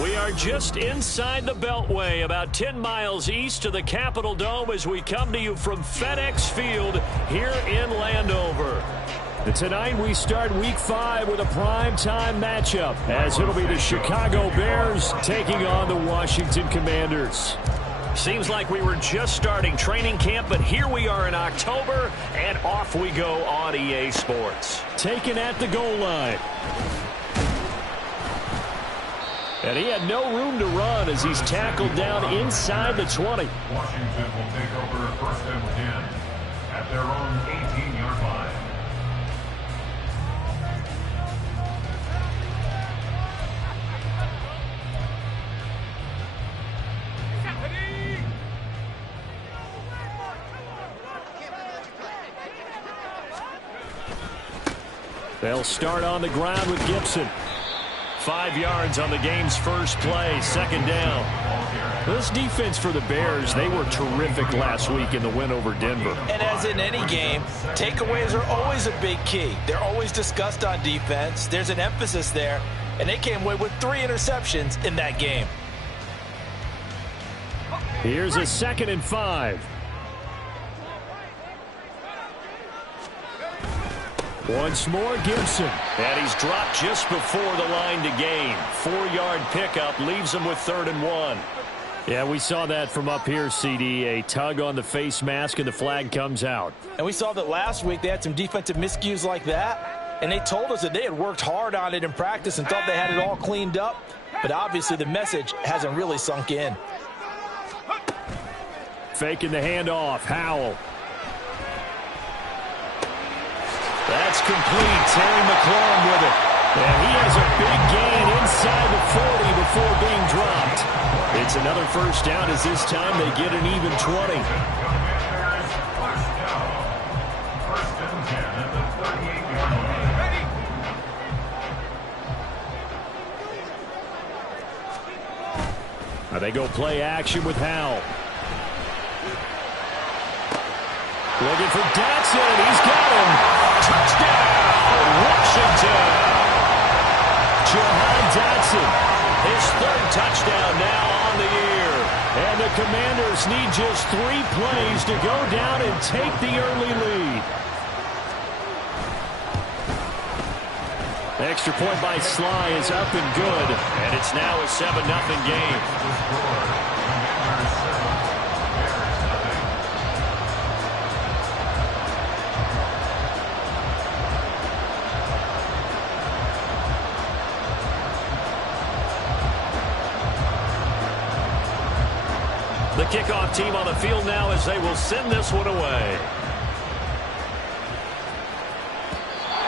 We are just inside the Beltway, about 10 miles east of the Capitol Dome as we come to you from FedEx Field here in Landover. And tonight we start Week 5 with a primetime matchup, as it'll be the Chicago Bears taking on the Washington Commanders. Seems like we were just starting training camp, but here we are in October, and off we go on EA Sports. Taken at the goal line. And he had no room to run as he's tackled down inside the 20. Washington will take over 1st and 10 at their own 18-yard line. They'll start on the ground with Gibson. 5 yards on the game's first play, 2nd down. This defense for the Bears, they were terrific last week in the win over Denver. And as in any game, takeaways are always a big key. They're always discussed on defense. There's an emphasis there, and they came away with 3 interceptions in that game. Here's a 2nd and 5. Once more, Gibson. And he's dropped just before the line to gain. 4-yard pickup leaves him with 3rd and 1. Yeah, we saw that from up here, CD. A tug on the face mask, and the flag comes out. And we saw that last week they had some defensive miscues like that, and they told us that they had worked hard on it in practice and thought they had it all cleaned up. But obviously the message hasn't really sunk in. Faking the handoff. Howell. That's complete. Terry McLaurin with it. And he has a big gain inside the 40 before being dropped. It's another 1st down as this time they get an even 20. Now they go play action with Howell. Looking for Dotson. He's got him. Touchdown, Washington. Jahan Dotson, his 3rd touchdown now on the year. And the Commanders need just 3 plays to go down and take the early lead. The extra point by Sly is up and good. And it's now a 7-0 game. The kickoff team on the field now as they will send this one away.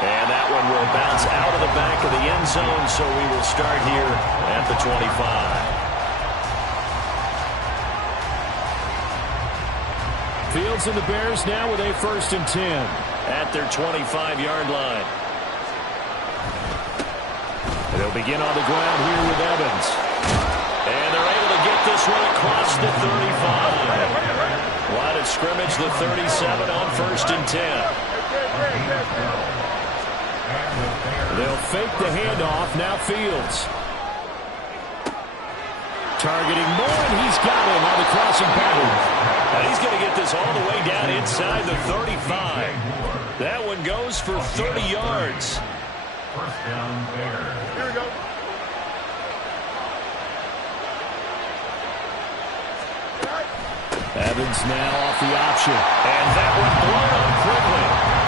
And that one will bounce out of the back of the end zone, so we will start here at the 25. Fields and the Bears now with a 1st and 10 at their 25-yard line. And they'll begin on the ground here with Evans. And they're able to get this one across the 35. Line of scrimmage, the 37 on 1st and 10. They'll fake the handoff. Now Fields. Targeting Moore, and he's got him on the crossing pattern. And he's going to get this all the way down inside the 35. That one goes for 30 yards. 1st down there. Here we go. Evans now off the option. And that one blown up quickly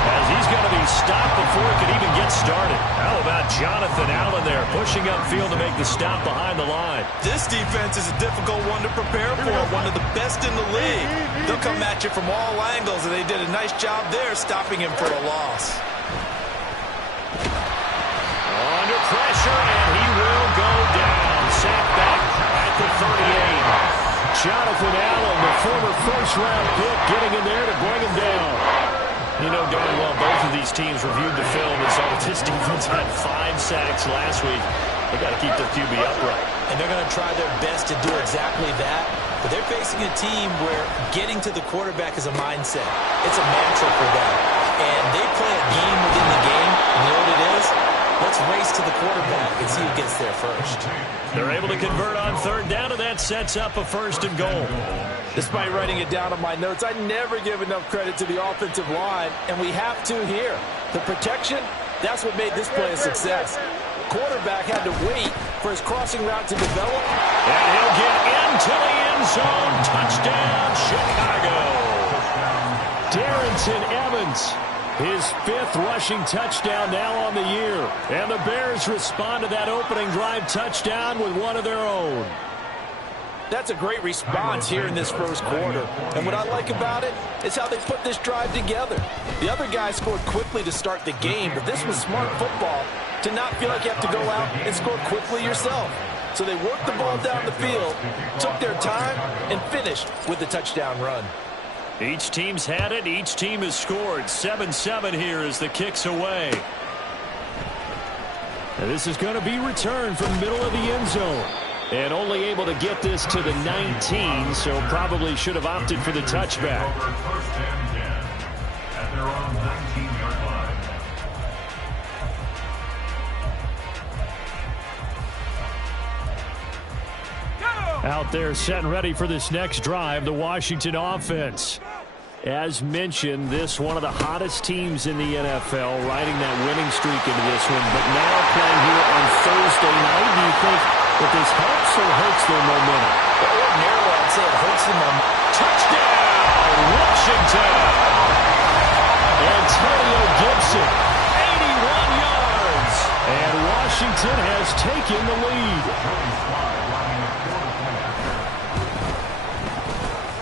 as he's going to be stopped before it can even get started. How about Jonathan Allen there pushing upfield to make the stop behind the line? This defense is a difficult one to prepare for, one of the best in the league. They'll come at you from all angles, and they did a nice job there stopping him for a loss. Under pressure, and he will go down. Sacked back at the 38. Jonathan Allen, the former 1st-round pick, getting in there to bring him down. You know darn well both of these teams reviewed the film and saw that this defense had 5 sacks last week. They've got to keep their QB upright. And they're going to try their best to do exactly that. But they're facing a team where getting to the quarterback is a mindset. It's a mantra for them. And they play a game within the game. You know what it is? Let's race to the quarterback and see who gets there first. They're able to convert on third down, and that sets up a 1st and goal. Despite writing it down on my notes, I never give enough credit to the offensive line, and we have to here. The protection, that's what made this play a success. Quarterback had to wait for his crossing route to develop. And he'll get into the end zone. Touchdown, Chicago. Darrynton Evans, his 5th rushing touchdown now on the year. And the Bears respond to that opening drive touchdown with one of their own. That's a great response here in this first quarter. And what I like about it is how they put this drive together. The other guys scored quickly to start the game, but this was smart football to not feel like you have to go out and score quickly yourself. So they worked the ball down the field, took their time, and finished with the touchdown run. Each team's had it. Each team has scored. 7-7 here as the kick's away. And this is going to be returned from the middle of the end zone. And only able to get this to the 19, so probably should have opted for the touchback. First and 10 at their own 19-yard line. Out there set and ready for this next drive, the Washington offense. As mentioned, this one of the hottest teams in the NFL, riding that winning streak into this one, but now playing here on Thursday night. Do you think that this helps or hurts their momentum? Well, ordinarily, I'd say it hurts them. Touchdown, Washington! Antonio Gibson, 81 yards. And Washington has taken the lead.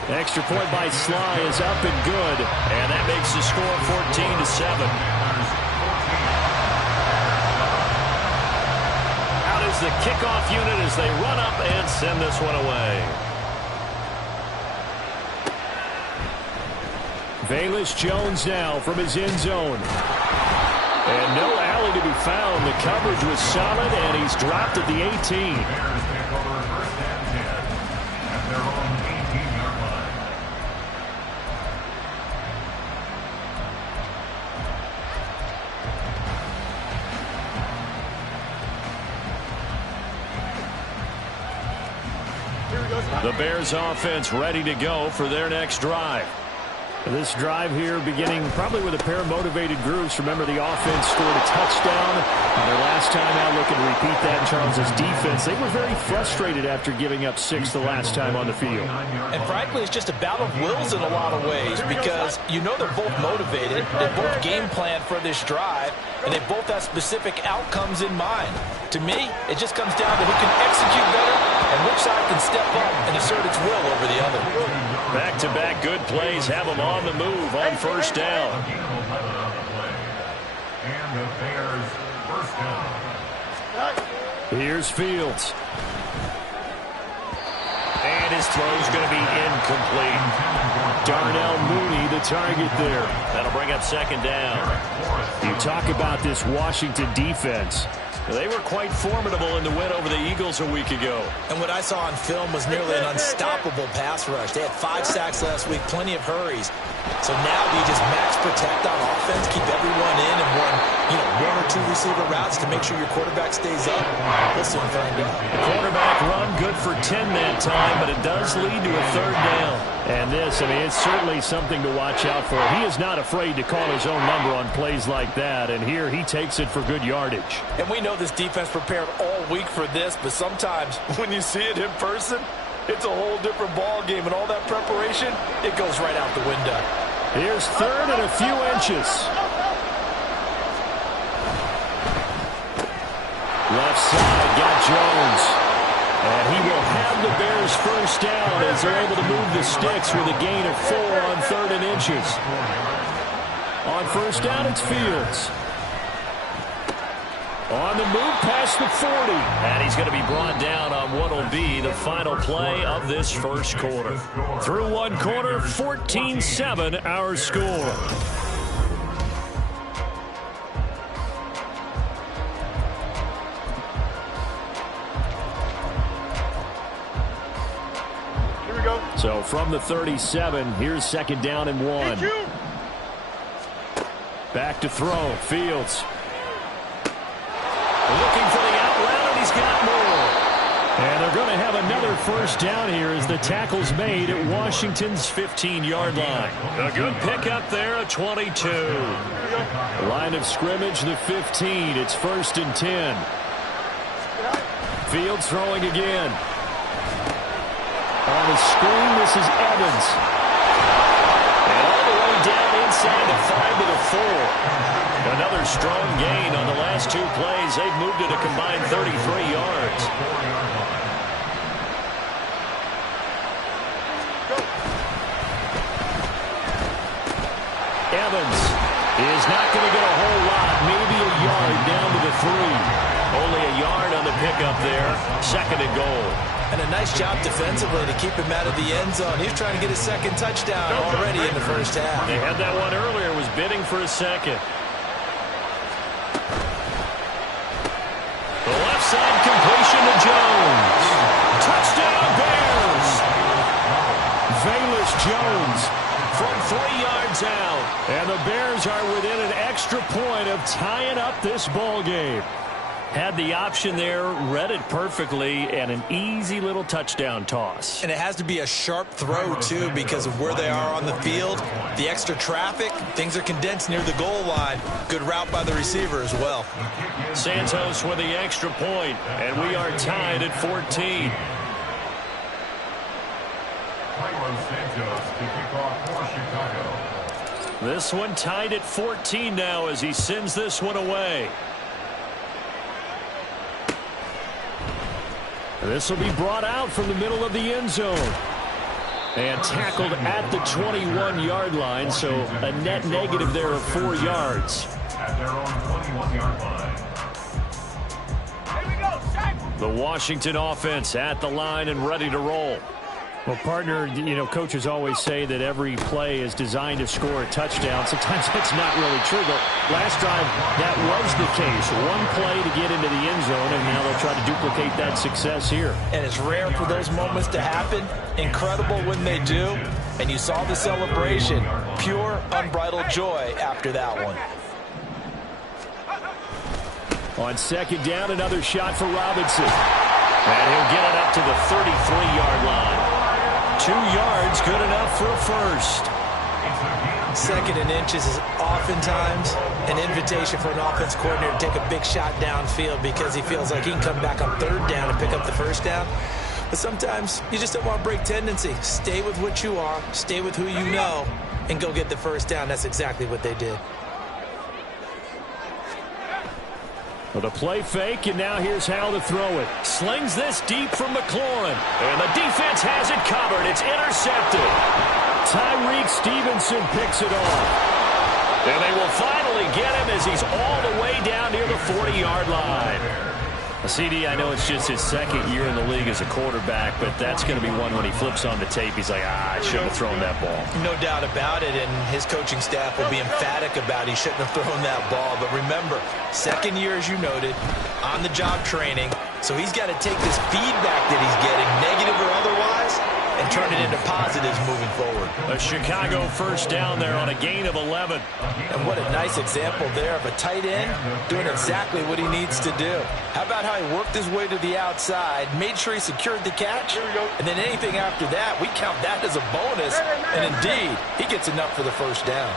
Extra point by Sly is up and good, and that makes the score 14-7. Out is the kickoff unit as they run up and send this one away. Velus Jones now from his end zone. And no alley to be found. The coverage was solid, and he's dropped at the 18. The Bears offense ready to go for their next drive. This drive here beginning probably with a pair of motivated groups. Remember, the offense scored a touchdown on their last time out. Looking to repeat that in Charles's defense. They were very frustrated after giving up 6 the last time on the field. And frankly, it's just a battle of wills in a lot of ways because you know they're both motivated. They both game plan for this drive, and they both have specific outcomes in mind. To me, it just comes down to who can execute better and which side can step up and assert its will over the other. Back-to-back good plays have them on the move on first down. And the Bears first down. Here's Fields. And his throw's going to be incomplete. Darnell Mooney, the target there. That'll bring up second down. You talk about this Washington defense. They were quite formidable in the win over the Eagles a week ago. And what I saw on film was nearly an unstoppable pass rush. They had 5 sacks last week, plenty of hurries. So now do you just max protect on offense, keep everyone in and run, 1 or 2 receiver routes to make sure your quarterback stays up? We'll soon find out. The quarterback run good for 10 that time, but it does lead to a third down. And this, it's certainly something to watch out for. He is not afraid to call his own number on plays like that, and here he takes it for good yardage. And we know this defense prepared all week for this, but sometimes when you see it in person, it's a whole different ball game, and all that preparation, it goes right out the window. Here's third and a few inches. Left side, got Jones. And he will have the Bears first down as they're able to move the sticks with a gain of 4 on 3rd and inches. On first down, it's Fields. On the move past the 40. And he's going to be brought down on what will be the final play of this first quarter. Through one quarter, 14-7 our score. So from the 37, here's second down and 1. Back to throw. Fields. another first down here as the tackle's made at Washington's 15-yard line. A good pickup there, a 22. Line of scrimmage, the 15. It's 1st and 10. Fields throwing again. On the screen, this is Evans. And all the way down inside the 5 to the 4. Another strong gain on the last 2 plays. They've moved it a combined 33 yards. Evans is not going to get a whole lot. Maybe a yard down to the 3. Only a yard on the pickup there. 2nd and goal. And a nice job defensively to keep him out of the end zone. He was trying to get his 2nd touchdown already in the first half. They had that one earlier, was bidding for a 2nd. The left side completion to Jones. Touchdown Bears. Velus Jones from 3 yards out. And the Bears are within an extra point of tying up this ball game. Had the option there, read it perfectly, and an easy little touchdown toss. And it has to be a sharp throw, too, because of where they are on the field. The extra traffic, things are condensed near the goal line. Good route by the receiver as well. Santos with the extra point, and we are tied at 14. This one tied at 14 now as he sends this one away. This will be brought out from the middle of the end zone. And tackled at the 21-yard line, so a net negative there of 4 yards. At their own 21-yard line. The Washington offense at the line and ready to roll. Well, partner, you know, coaches always say that every play is designed to score a touchdown. Sometimes that's not really true, but last drive, that was the case. One play to get into the end zone, and now they'll try to duplicate that success here. And it's rare for those moments to happen. Incredible when they do. And you saw the celebration. Pure, unbridled joy after that one. On 2nd down, another shot for Robinson. And he'll get it up to the 33-yard line. 2 yards, good enough for a first. 2nd and inches is oftentimes an invitation for an offense coordinator to take a big shot downfield because he feels like he can come back on 3rd down and pick up the first down. But sometimes you just don't want to break tendency. Stay with what you are, stay with who you know, and go get the first down. That's exactly what they did. With a play fake, and now here's how to throw it. Slings this deep from McLaurin. And the defense has it covered. It's intercepted. Tyreek Stevenson picks it off. And they will finally get him as he's all the way down near the 40-yard line. CD, I know it's just his 2nd year in the league as a quarterback, but that's going to be one when he flips on the tape. He's like, I shouldn't have thrown that ball. No doubt about it, and his coaching staff will be emphatic about he shouldn't have thrown that ball. But remember, 2nd year, as you noted, on-the-job training, so he's got to take this feedback that he's getting, negative or otherwise, and turn it into positives moving forward. A Chicago first down there on a gain of 11. And what a nice example there of a tight end doing exactly what he needs to do. How about how he worked his way to the outside, made sure he secured the catch, and then anything after that, we count that as a bonus. And indeed, he gets enough for the first down.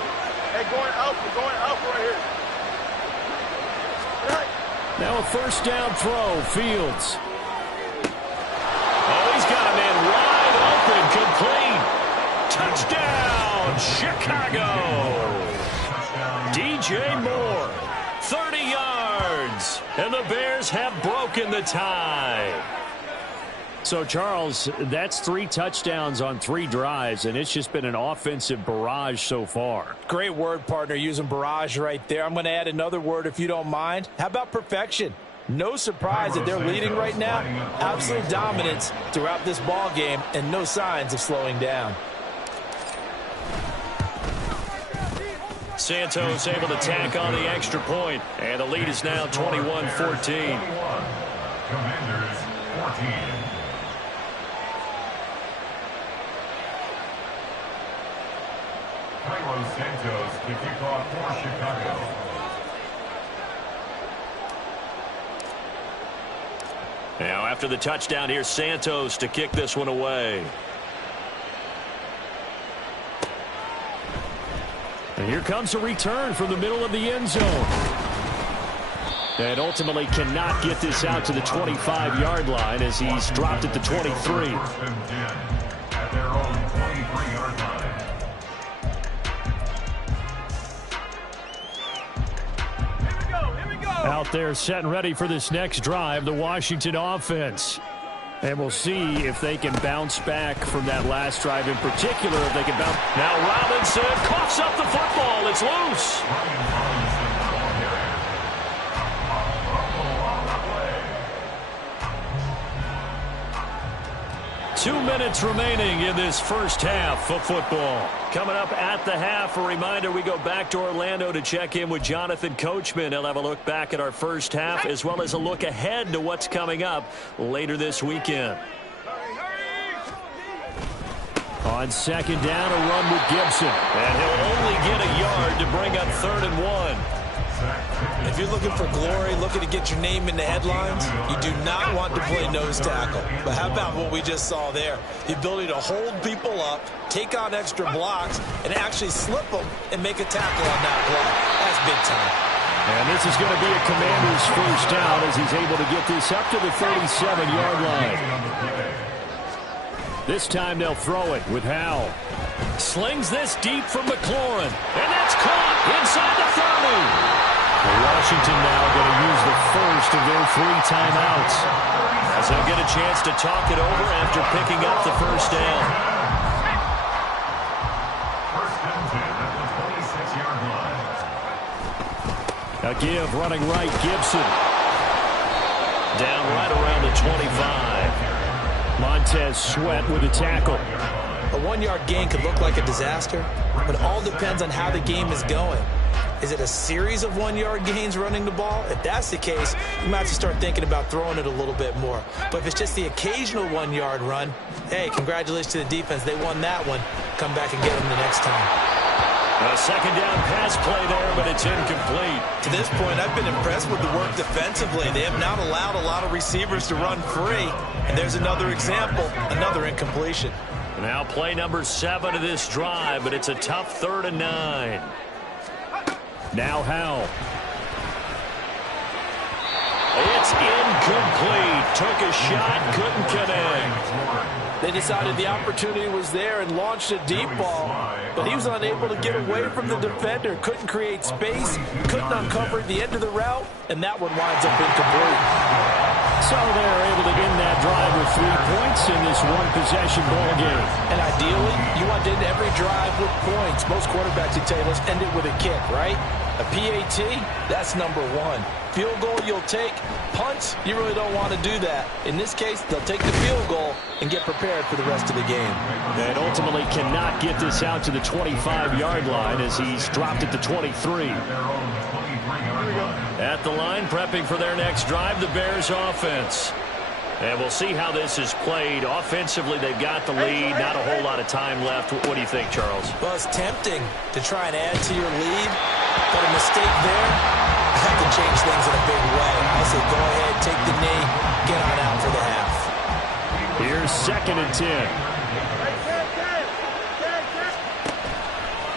Hey, going up right here. Now a first down throw, Fields. Oh, he's got a man wide open, complete. Touchdown, Chicago. DJ Moore, 30 yards, and the Bears have broken the tie. So, Charles, that's 3 touchdowns on 3 drives, and it's just been an offensive barrage so far. Great word, partner, using barrage right there. I'm going to add another word if you don't mind. How about perfection? No surprise that they're leading right now. Absolute dominance throughout this ball game and no signs of slowing down. Santos able to tack on the extra point, and the lead is now 21-14. Commanders 14. Cairo Santos to kick off for Chicago. Now after the touchdown, here's Santos to kick this one away. And here comes a return from the middle of the end zone. And ultimately cannot get this out to the 25-yard line as he's dropped at the 23. First and 10 at their own 23-yard line. Here we go. Out there set and ready for this next drive, the Washington offense. And we'll see if they can bounce back from that last drive in particular. If they can bounce. Now Robinson coughs up the football. It's loose. 2 minutes remaining in this first half of football. Coming up at the half, a reminder, we go back to Orlando to check in with Jonathan Coachman. He'll have a look back at our first half as well as a look ahead to what's coming up later this weekend. On second down, a run with Gibson. And he'll only get a yard to bring up 3rd and 1. If you're looking for glory, looking to get your name in the headlines, you do not want to play nose tackle. But how about what we just saw there? The ability to hold people up, take on extra blocks, and actually slip them and make a tackle on that block. That's big time. And this is going to be a Commander's first down as he's able to get this up to the 37-yard line. This time they'll throw it with Howell. Slings this deep from McLaurin. And that's caught inside the 30. Washington now going to use the first of their 3 timeouts as they'll get a chance to talk it over after picking up the first down. First and 10 at the 26-yard line. A give running right, Gibson. Down right around the 25. Montez Sweat with a tackle. A 1-yard gain could look like a disaster, but it all depends on how the game is going. Is it a series of 1-yard gains running the ball? If that's the case, you might have to start thinking about throwing it a little bit more. But if it's just the occasional 1-yard run, hey, congratulations to the defense. They won that one. Come back and get them the next time. A second down pass play there, but it's incomplete. To this point, I've been impressed with the work defensively. They have not allowed a lot of receivers to run free. And there's another example, another incompletion. Now play number 7 of this drive, but it's a tough 3rd and 9. Now Howell. It's incomplete. Took a shot, couldn't connect. They decided the opportunity was there and launched a deep ball, but he was unable to get away from the defender. Couldn't create space, couldn't uncover the end of the route, and that one winds up incomplete. So they're able to end that drive with 3 points in this one-possession ball game. And ideally, you want to end every drive with points. Most quarterbacks would tell you, let's end it with a kick, right? A PAT, that's number 1. Field goal you'll take. Punts, you really don't want to do that. In this case, they'll take the field goal and get prepared for the rest of the game. And ultimately cannot get this out to the 25-yard line as he's dropped at the 23. At the line, prepping for their next drive, the Bears offense. And we'll see how this is played. Offensively, they've got the lead. Not a whole lot of time left. What do you think, Charles? Well, it's tempting to try and add to your lead, but a mistake there, that can change things in a big way. I say go ahead, take the knee, get on out for the half. Here's 2nd and 10.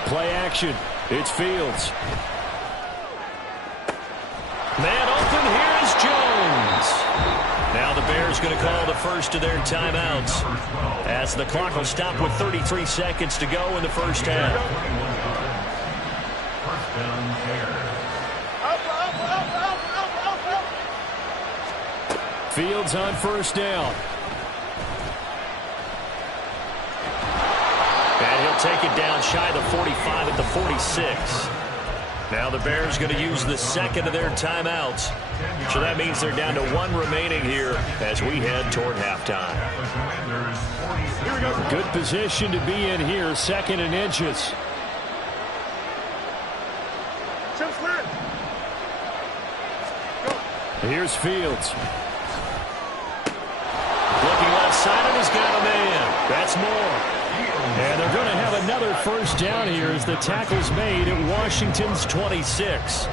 Play action. It's Fields. Man open, here's Jones. Now the Bears going to call the first of their timeouts as the clock will stop with 33 seconds to go in the first half. Fields on first down. And he'll take it down shy of the 45 at the 46. Now the Bears going to use the second of their timeouts. So that means they're down to 1 remaining here as we head toward halftime. Good position to be in here, 2nd and inches. Here's Fields. Looking left side, and he's got a man. That's more. And they're going to have another first down here as the tackle's made at Washington's 26.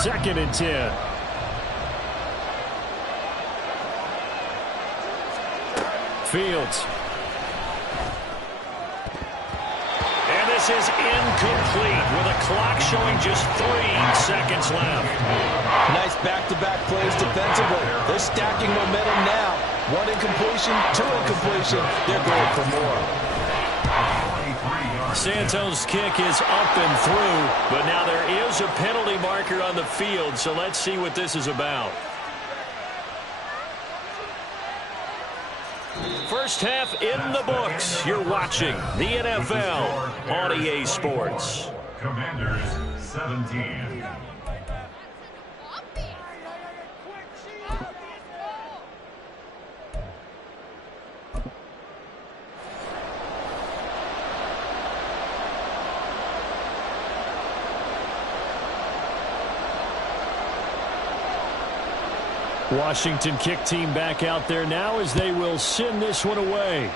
2nd and 10. Fields. And this is incomplete with a clock showing just 3 seconds left. Nice back-to-back plays defensively. They're stacking momentum now. 1 incompletion, 2 incompletion. They're going for more. Santos' kick is up and through, but now there is a penalty marker on the field, so let's see what this is about. First half in the books. You're watching the NFL on EA Sports. Commanders 17. Washington kick team back out there now as they will send this one away.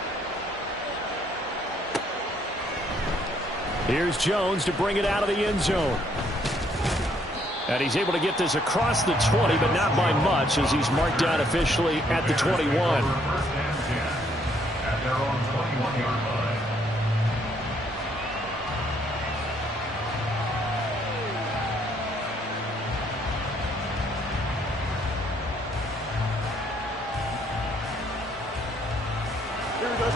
Here's Jones to bring it out of the end zone. And he's able to get this across the 20, but not by much as he's marked down officially at the 21. First and 10 at their own 21-yard line.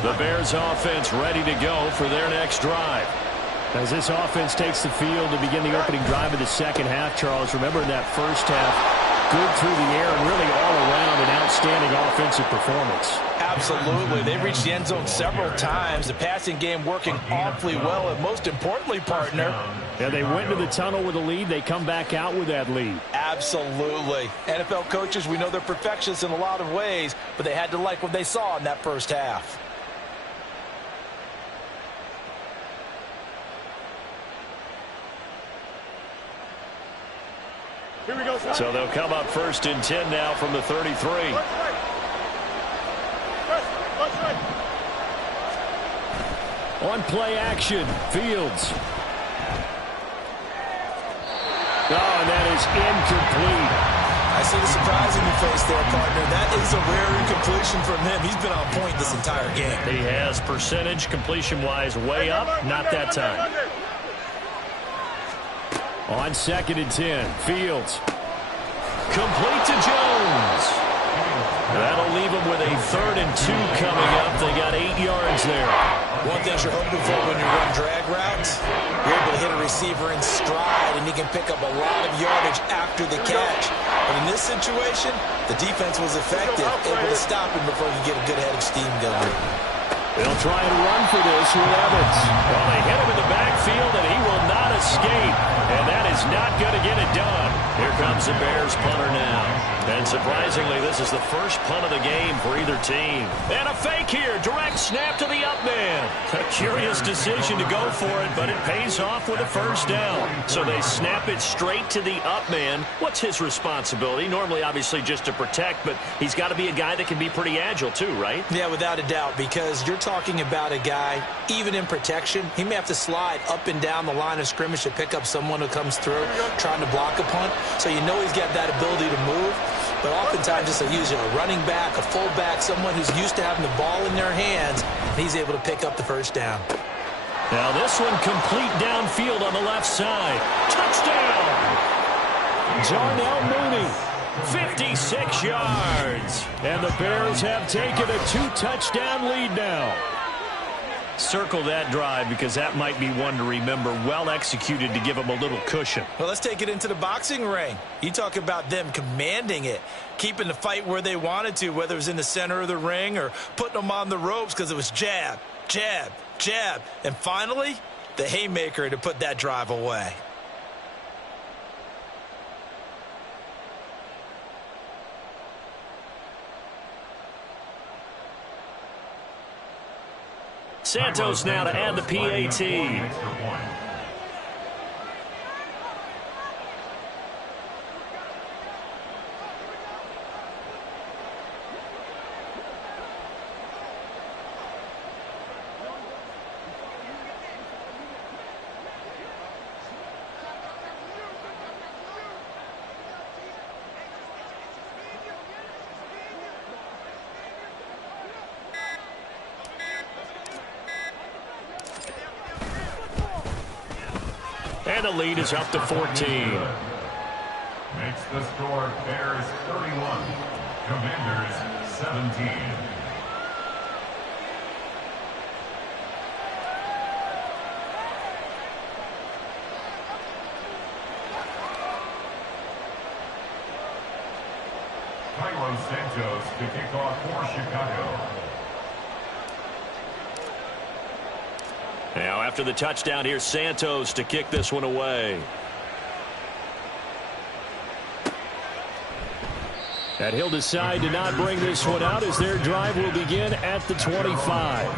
The Bears offense ready to go for their next drive. As this offense takes the field to begin the opening drive of the second half, Charles, remember in that first half, good through the air and really all around an outstanding offensive performance. Absolutely. They reached the end zone several times. The passing game working awfully well, and most importantly, partner. Yeah, they went into the tunnel with a lead. They come back out with that lead. Absolutely. NFL coaches, we know they're perfectionists in a lot of ways, but they had to like what they saw in that first half. Here we go, So they'll come up 1st and 10 now from the 33. On play action, Fields. Oh, and that is incomplete. I see the surprise in your face there, partner. That is a rare incompletion from him. He's been on point this entire game. He has percentage completion-wise way up, not that time. On 2nd and 10, Fields. Complete to Jones. That'll leave him with a 3rd and 2 coming up. They got 8 yards there. One thing you're hoping for when you run drag routes, you're able to hit a receiver in stride, and he can pick up a lot of yardage after the catch. But in this situation, the defense was effective, able to stop him before he get a good head of steam going. They'll try and run for this with Evans. Well, they hit him in the backfield, and he will not escape. And that is not going to get it done. Here comes the Bears punter now. And surprisingly, this is the first punt of the game for either team. And a fake here. Direct snap to the up man. A curious decision to go for it, but it pays off with a first down. So they snap it straight to the up man. What's his responsibility? Normally, obviously, just to protect, but he's got to be a guy that can be pretty agile too, right? Yeah, without a doubt, because you're talking about a guy, even in protection, he may have to slide up and down the line of scrimmage to pick up someone who comes through trying to block a punt. So you know he's got that ability to move. But oftentimes just using a running back, a fullback, someone who's used to having the ball in their hands, and he's able to pick up the first down. Now this one complete downfield on the left side. Touchdown! Darnell Mooney, 56 yards. And the Bears have taken a 2-touchdown lead now. Circle that drive because that might be one to remember. Well executed to give them a little cushion. Well, let's take it into the boxing ring. You talk about them commanding it, keeping the fight where they wanted to, whether it was in the center of the ring or putting them on the ropes because it was jab, jab, jab. And finally, the haymaker to put that drive away. Santos now to add the PAT. And the lead is up to 14. Makes the score Bears 31, Commanders 17. Carlos Santos to kick off for Chicago. Now after the touchdown, here's Santos to kick this one away. And he'll decide to not bring this one out as their drive will begin at the 25.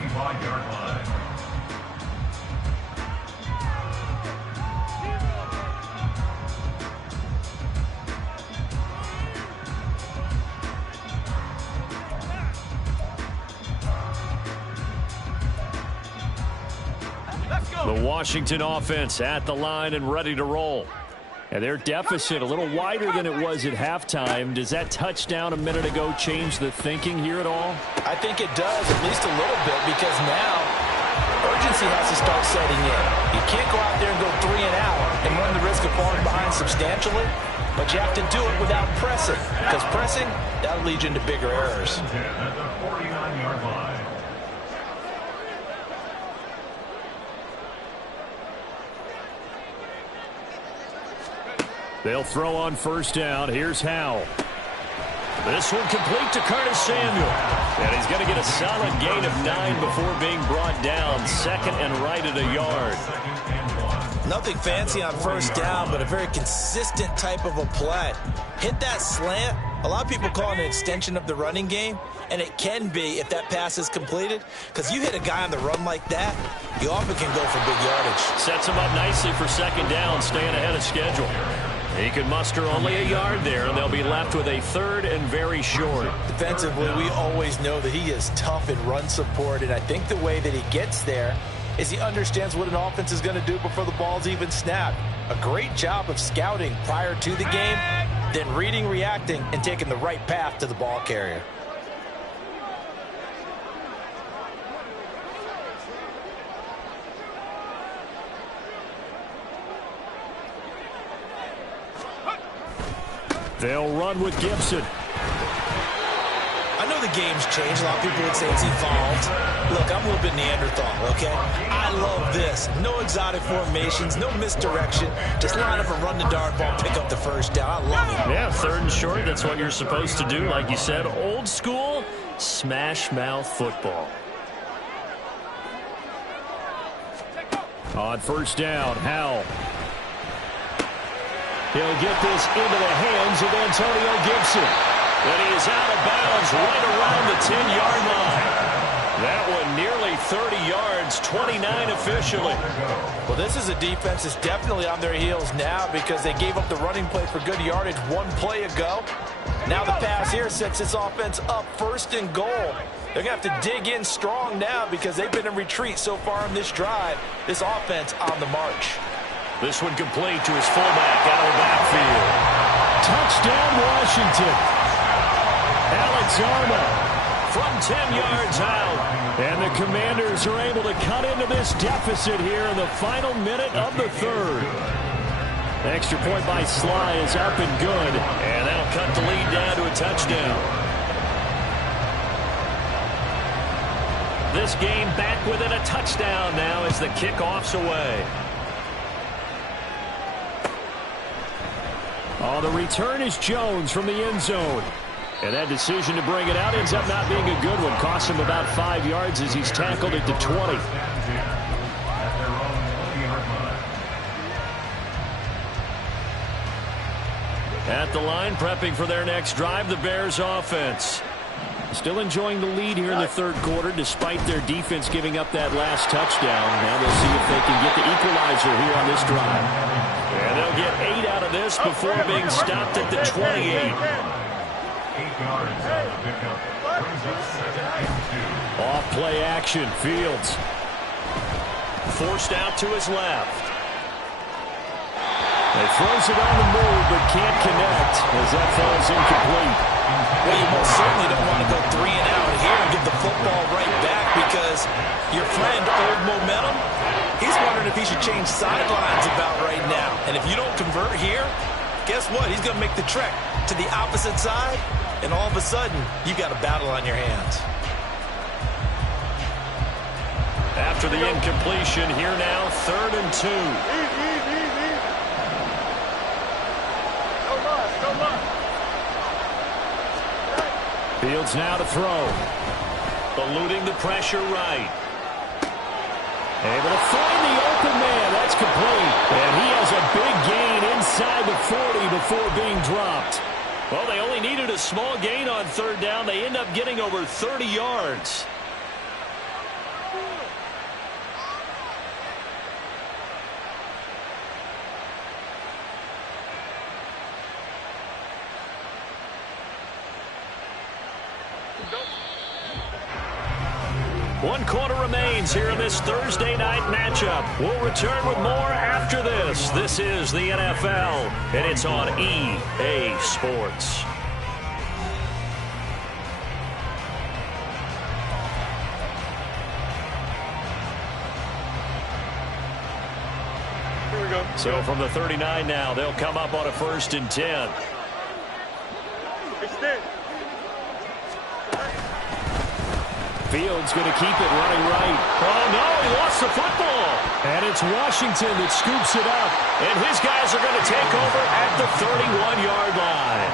The Washington offense at the line and ready to roll. And their deficit a little wider than it was at halftime. Does that touchdown a minute ago change the thinking here at all? I think it does, at least a little bit, because now urgency has to start setting in. You can't go out there and go 3 and out and run the risk of falling behind substantially, but you have to do it without pressing, because pressing, that'll lead you into bigger errors. At the 49-yard line. They'll throw on first down. Here's Howell. This one complete to Curtis Samuel. And he's going to get a solid gain of 9 before being brought down. Second and right at a yard. Nothing fancy on first down, but a very consistent type of a play. Hit that slant. A lot of people call it an extension of the running game, and it can be if that pass is completed, because you hit a guy on the run like that, you often can go for big yardage. Sets him up nicely for second down, staying ahead of schedule. He could muster only a yard there, and they'll be left with a third and very short. Defensively, we always know that he is tough in run support, and I think the way that he gets there is he understands what an offense is going to do before the ball's even snapped. A great job of scouting prior to the game, then reading, reacting, and taking the right path to the ball carrier. They'll run with Gibson. I know the game's changed. A lot of people would say it's evolved. Look, I'm a little bit Neanderthal, okay? I love this. No exotic formations, no misdirection. Just line up and run the dart ball, pick up the first down. I love it. Yeah, third and short. That's what you're supposed to do. Like you said, old school, smash mouth football. On first down, Howell. He'll get this into the hands of Antonio Gibson. And he is out of bounds right around the 10-yard line. That one nearly 30 yards, 29 officially. Well, this is a defense that's definitely on their heels now because they gave up the running play for good yardage one play ago. Now the pass here sets this offense up first and goal. They're going to have to dig in strong now because they've been in retreat so far in this drive. This offense on the march. This one complete to his fullback out of the backfield. Touchdown, Washington. Alex Armah from 10 yards out. And the Commanders are able to cut into this deficit here in the final minute of the third. Extra point by Sly is up and good. And that'll cut the lead down to a touchdown. This game back within a touchdown now as the kickoff's away. Oh, the return is Jones from the end zone. And that decision to bring it out ends up not being a good one. Costs him about 5 yards as he's tackled at the 20. At the line, prepping for their next drive, the Bears offense. Still enjoying the lead here in the third quarter despite their defense giving up that last touchdown. Now they'll see if they can get the equalizer here on this drive. And they'll get 8 out of this before being stopped at the 28. 8 yards on the pickup. Brings up 2nd and 2. Off play action, Fields. Forced out to his left. He throws it on the move but can't connect as that falls incomplete. Well, you most certainly don't want to go 3 and out here and give the football right back because your friend, Old Momentum, he's wondering wondering if he should change sidelines about right now. And if you don't convert here, guess what? He's going to make the trek to the opposite side, and all of a sudden, you got a battle on your hands. After the incompletion, here now, 3rd and 2. Fields now to throw. Eluding the pressure right. Able to find the open man. That's complete. And he has a big gain inside the 40 before being dropped. Well, they only needed a small gain on 3rd down. They end up getting over 30 yards. One quarter remains here in this Thursday night matchup. We'll return with more after this. This is the NFL, and it's on EA Sports. Here we go. So from the 39 now, they'll come up on a 1st and 10. Extend. Fields going to keep it running right. Oh, no, he lost the football. And it's Washington that scoops it up. And his guys are going to take over at the 31-yard line.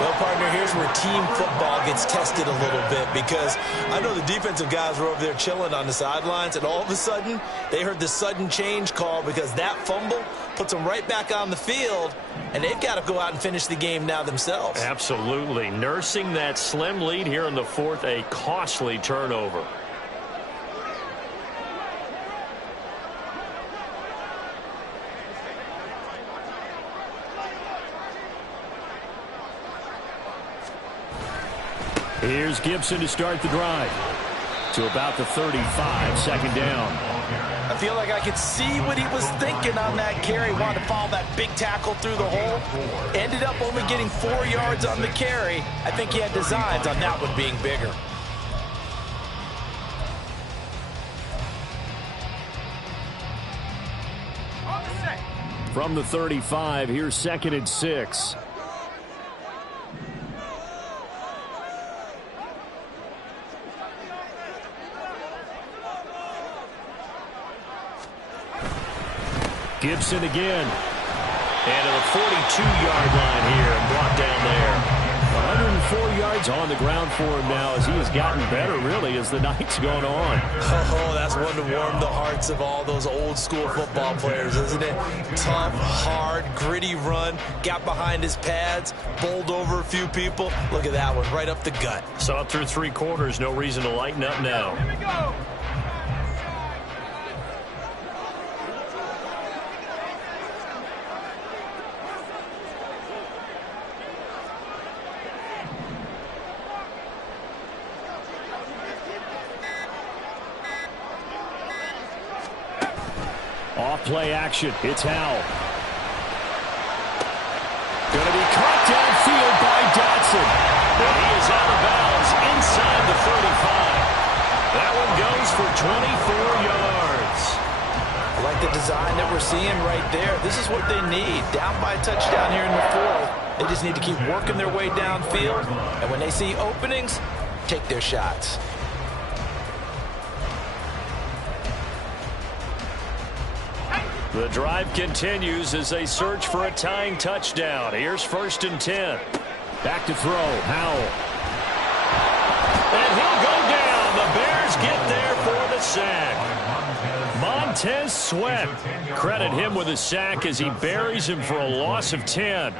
Well, partner, here's where team football gets tested a little bit, because I know the defensive guys were over there chilling on the sidelines, and all of a sudden, they heard the sudden change call because that fumble puts them right back on the field, and they've got to go out and finish the game now themselves. Absolutely. Nursing that slim lead here in the 4th, a costly turnover. Here's Gibson to start the drive. To about the 35, 2nd down. I feel like I could see what he was thinking on that carry. Wanted to follow that big tackle through the hole. Ended up only getting 4 yards on the carry. I think he had designs on that one being bigger. From the 35, here's 2nd and 6. Gibson again. And to the 42-yard line here and brought down there. 104 yards on the ground for him now as he has gotten better, really, as the night's gone on. Oh, that's one to warm the hearts of all those old-school football players, isn't it? Tough, hard, gritty run, got behind his pads, bowled over a few people. Look at that one, right up the gut. Saw it through 3 quarters, no reason to lighten up now. Here we go. Off-play action. It's Howell. Going to be caught downfield by Dotson. And he is out of bounds inside the 35. That one goes for 24 yards. I like the design that we're seeing right there. This is what they need. Down by a touchdown here in the 4th. They just need to keep working their way downfield. And when they see openings, take their shots. The drive continues as they search for a tying touchdown. Here's 1st and 10. Back to throw. Howell. And he'll go down. The Bears get there for the sack. Montez Sweat. Credit him with a sack as he buries him for a loss of 10.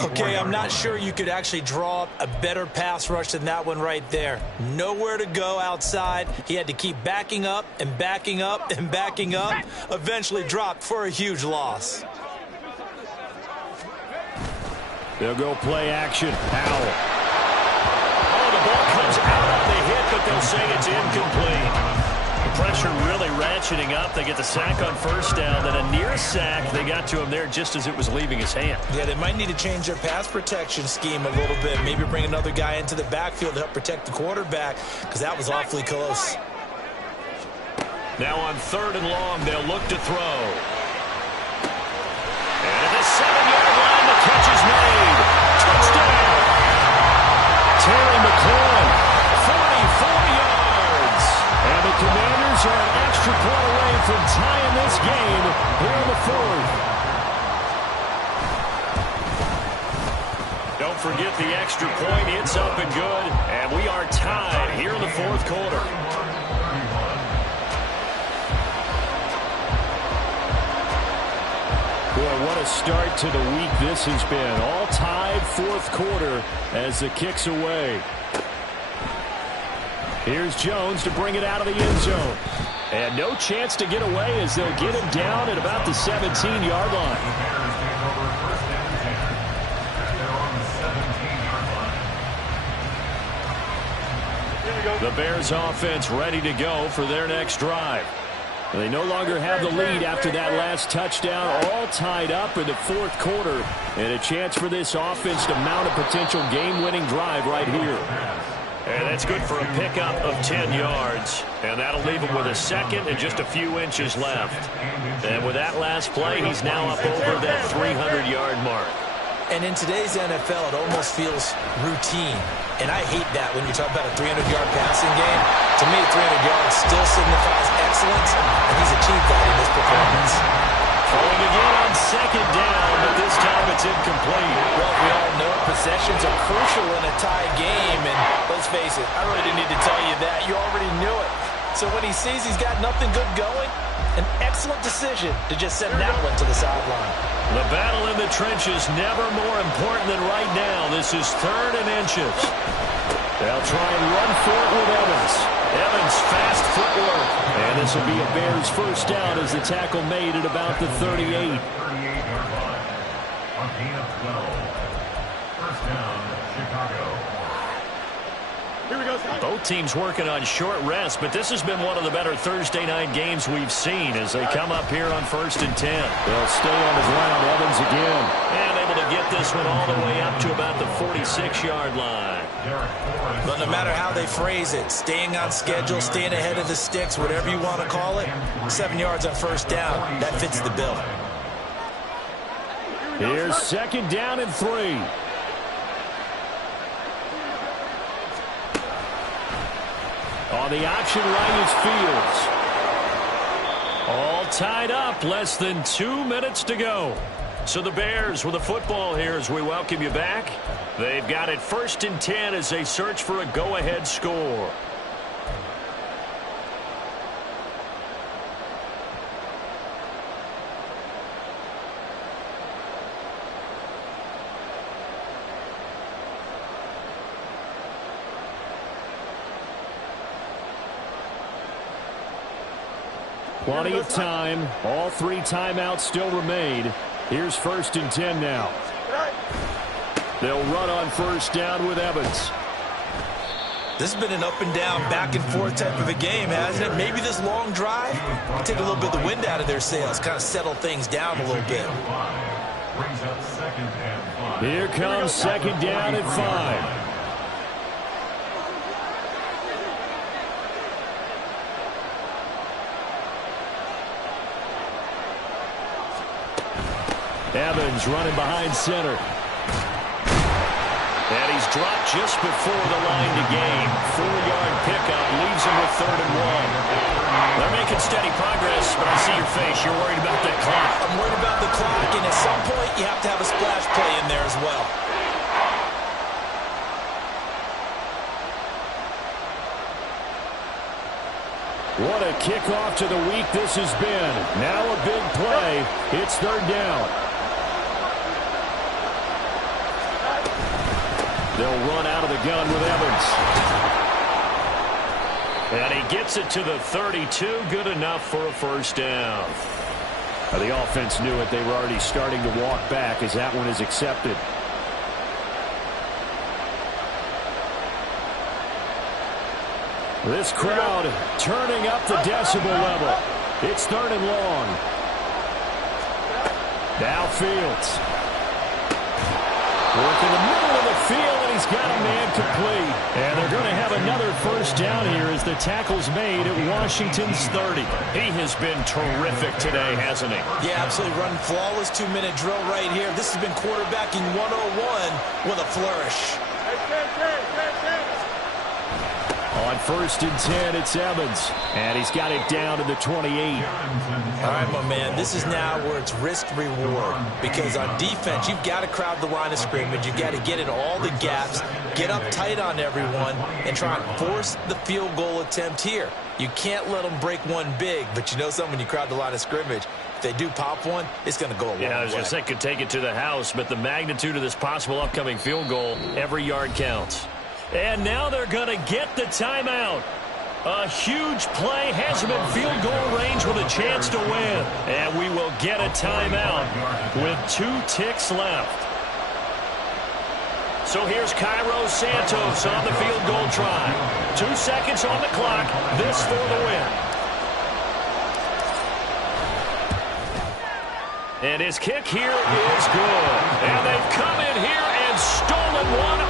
Okay, I'm not sure you could actually draw up a better pass rush than that one right there. Nowhere to go outside. He had to keep backing up and backing up and backing up. Eventually dropped for a huge loss. They'll go play action. Howell. Oh, the ball comes out on the hit, but they'll say it's incomplete. The pressure really ratcheting up. They get the sack on 1st down, then a near sack. They got to him there just as it was leaving his hand. Yeah, they might need to change their pass protection scheme a little bit. Maybe bring another guy into the backfield to help protect the quarterback, because that was awfully close. Now on 3rd and long, they'll look to throw. And at the 7-yard line, the catch is made. Touchdown! Terry McLaurin, 44 yards. And the Commanders are an extra point away from tying this game here in the 4th. Don't forget the extra point. It's up and good. And we are tied here in the 4th quarter. Boy, what a start to the week this has been. All tied 4th quarter as the kick's away. Here's Jones to bring it out of the end zone. And no chance to get away as they'll get him down at about the 17-yard line. The Bears offense ready to go for their next drive. They no longer have the lead after that last touchdown, all tied up in the 4th quarter, and a chance for this offense to mount a potential game-winning drive right here. And that's good for a pickup of 10 yards, and that'll leave him with a second and just a few inches left. And with that last play, he's now up over that 300-yard mark. And in today's NFL, it almost feels routine. And I hate that when you talk about a 300-yard passing game. To me, 300 yards still signifies excellence, and he's achieved that in this performance. Throwing again on 2nd down, but this time it's incomplete. Well, we all know possessions are crucial in a tie game, and let's face it, I really didn't need to tell you that. You already knew it. So when he sees he's got nothing good going, an excellent decision to just send that one to the sideline. The battle in the trenches never more important than right now. This is 3rd and inches. They'll try and run for it with Evans. Evans, fast footwork. And this will be a Bears first down as the tackle made at about the 38. 38-yard line. On gain of 12. First down, Chicago. Both teams working on short rest, but this has been one of the better Thursday night games we've seen as they come up here on 1st and 10. They'll stay on the ground. Evans again. And able to get this one all the way up to about the 46-yard line. But no matter how they phrase it, staying on schedule, staying ahead of the sticks, whatever you want to call it, 7 yards on first down, that fits the bill. Here's 2nd down and 3. On the option right is Fields. All tied up, less than 2 minutes to go. So the Bears with the football here as we welcome you back. They've got it 1st and 10 as they search for a go-ahead score. Plenty of time. All 3 timeouts still remain. Here's 1st and 10 now. They'll run on first down with Evans. This has been an up and down, back and forth type of a game, hasn't it? Maybe this long drive will take a little bit of the wind out of their sails, kind of settle things down a little bit. Here comes 2nd down and 5. Evans running behind center. And he's dropped just before the line to gain. 4-yard pickup leaves him with 3rd and 1. They're making steady progress, but I see your face. You're worried about that clock. I'm worried about the clock, and at some point you have to have a splash play in there as well. What a kickoff to the week this has been. Now a big play. It's 3rd down. They'll run out of the gun with Evans. And he gets it to the 32. Good enough for a first down. The offense knew it. They were already starting to walk back as that one is accepted. This crowd turning up the decibel level. It's 3rd and long. Now Fields. Work in the middle of the field, and he's got a man complete. And they're going to have another another first down here as the tackle's made at Washington's 30. He has been terrific today, hasn't he? Yeah, absolutely. Running flawless 2-minute drill right here. This has been quarterbacking 101 with a flourish. On 1st and 10, it's Evans. And he's got it down to the 28. All right, my man, this is now where it's risk-reward. Because on defense, you've got to crowd the line of scrimmage. You've got to get in all the gaps, get up tight on everyone, and try and force the field goal attempt here. You can't let them break one big, but you know something, when you crowd the line of scrimmage, if they do pop one, it's going to go a long way. Yeah, I was going to say, could take it to the house, but the magnitude of this possible upcoming field goal, every yard counts. And now they're going to get the timeout. A huge play has him in field goal range with a chance to win. And we will get a timeout with 2 ticks left. So here's Cairo Santos on the field goal try. 2 seconds on the clock. This for the win. And his kick here is good. And they've come in here and stolen one